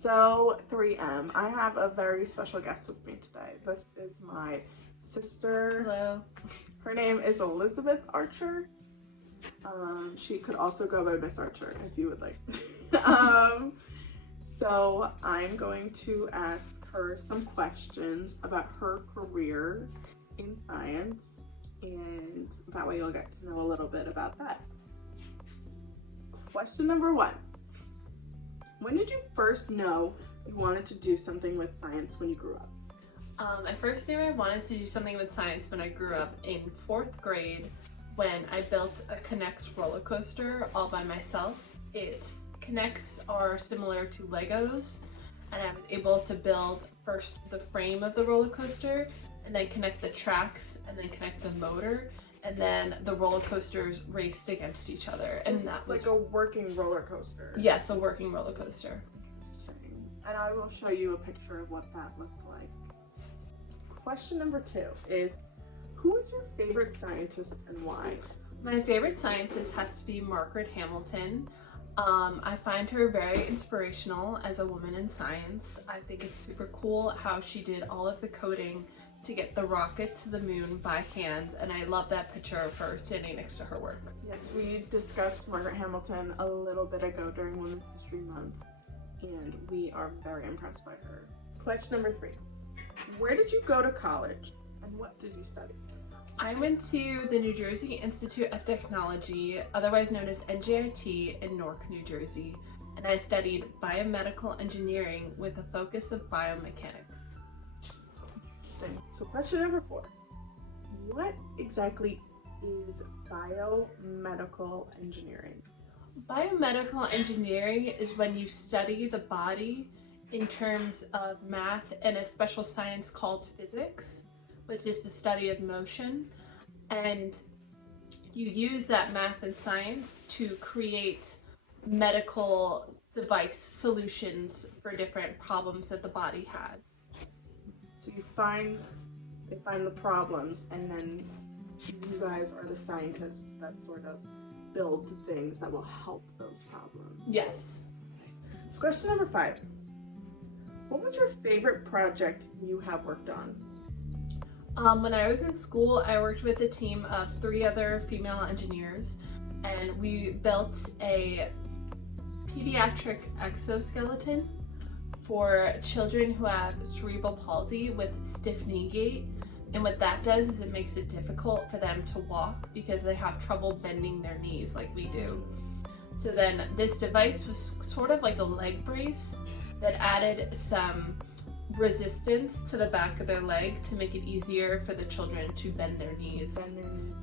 So 3M, I have a very special guest with me today. This is my sister. Hello. Her name is Ms.Archer. She could also go by Ms.Archer if you would like. So I'm going to ask her some questions about her career in science, and that way you'll get to know a little bit about that. Question number 1. When did you first know you wanted to do something with science when you grew up? I first knew I wanted to do something with science when I grew up in 4th grade when I built a K'NEX roller coaster all by myself. Its K'NEX are similar to Legos, and I was able to build first the frame of the roller coaster and then connect the tracks and then connect the motor, and then the roller coasters raced against each other. And that was like a working roller coaster. Yes, a working roller coaster. Interesting. And I will show you a picture of what that looked like. Question number 2 is, who is your favorite scientist and why? My favorite scientist has to be Margaret Hamilton. I find her very inspirational as a woman in science. I think it's super cool how she did all of the coding to get the rocket to the moon by hand, and I love that picture of her standing next to her work. Yes, we discussed Margaret Hamilton a little bit ago during Women's History Month, and we are very impressed by her. Question number 3. Where did you go to college, and what did you study? I went to the New Jersey Institute of Technology, otherwise known as NJIT, in Newark, New Jersey, and I studied biomedical engineering with a focus of biomechanics. Interesting. So question number 4. What exactly is biomedical engineering? Biomedical engineering is when you study the body in terms of math and a special science called physics, which is the study of motion, and you use that math and science to create medical device solutions for different problems that the body has. So they find the problems, and then you guys are the scientists that sort of build the things that will help those problems. Yes. So question number 5. What was your favorite project you have worked on? When I was in school, I worked with a team of 3 other female engineers, and we built a pediatric exoskeleton for children who have cerebral palsy with stiff knee gait. And what that does is it makes it difficult for them to walk because they have trouble bending their knees like we do. So then this device was sort of like a leg brace that added some resistance to the back of their leg to make it easier for the children to bend their knees,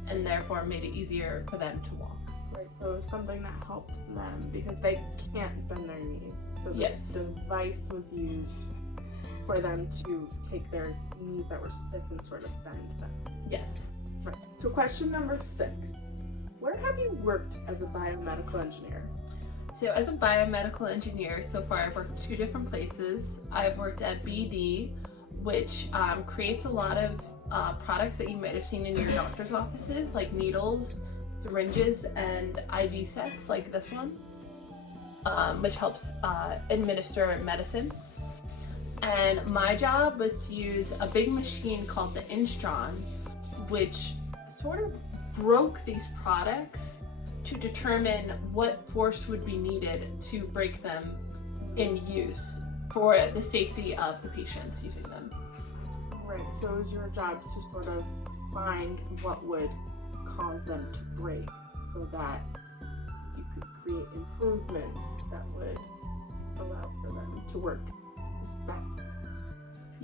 and therefore made it easier for them to walk. Right, so it was something that helped them because they can't bend their knees. So the Yes. device was used for them to take their knees that were stiff and sort of bend them. Yes. Right. So question number 6. Where have you worked as a biomedical engineer? So as a biomedical engineer, so far I've worked 2 different places. I've worked at BD, which creates a lot of products that you might have seen in your doctor's offices, like needles, syringes, and IV sets like this one, which helps administer medicine. And my job was to use a big machine called the Instron, which sort of broke these products to determine what force would be needed to break them in use for the safety of the patients using them. Right, so it was your job to sort of find what would cause them to break so that you could create improvements that would allow for them to work as best.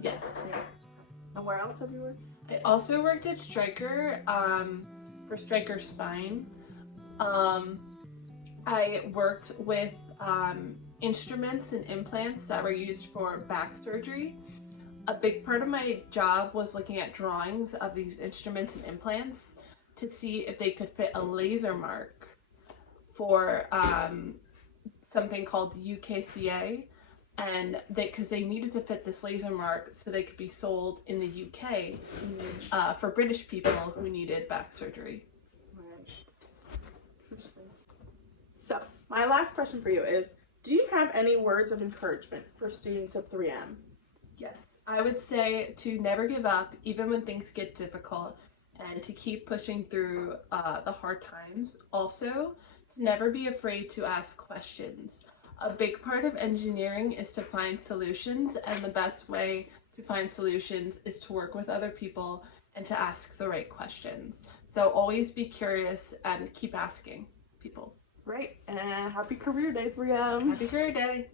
Yes. Yeah. And where else have you worked? I also worked at Stryker for Stryker Spine. I worked with instruments and implants that were used for back surgery. A big part of my job was looking at drawings of these instruments and implants to see if they could fit a laser mark for something called UKCA, and because they needed to fit this laser mark so they could be sold in the UK for British people who needed back surgery. Right. Interesting. So, my last question for you is, Do you have any words of encouragement for students of 3M? Yes, I would say to never give up, even when things get difficult, and to keep pushing through the hard times. Also, to never be afraid to ask questions. A big part of engineering is to find solutions, and the best way to find solutions is to work with other people and to ask the right questions. So always be curious and keep asking people. Right, and happy career day, 3M. Happy career day!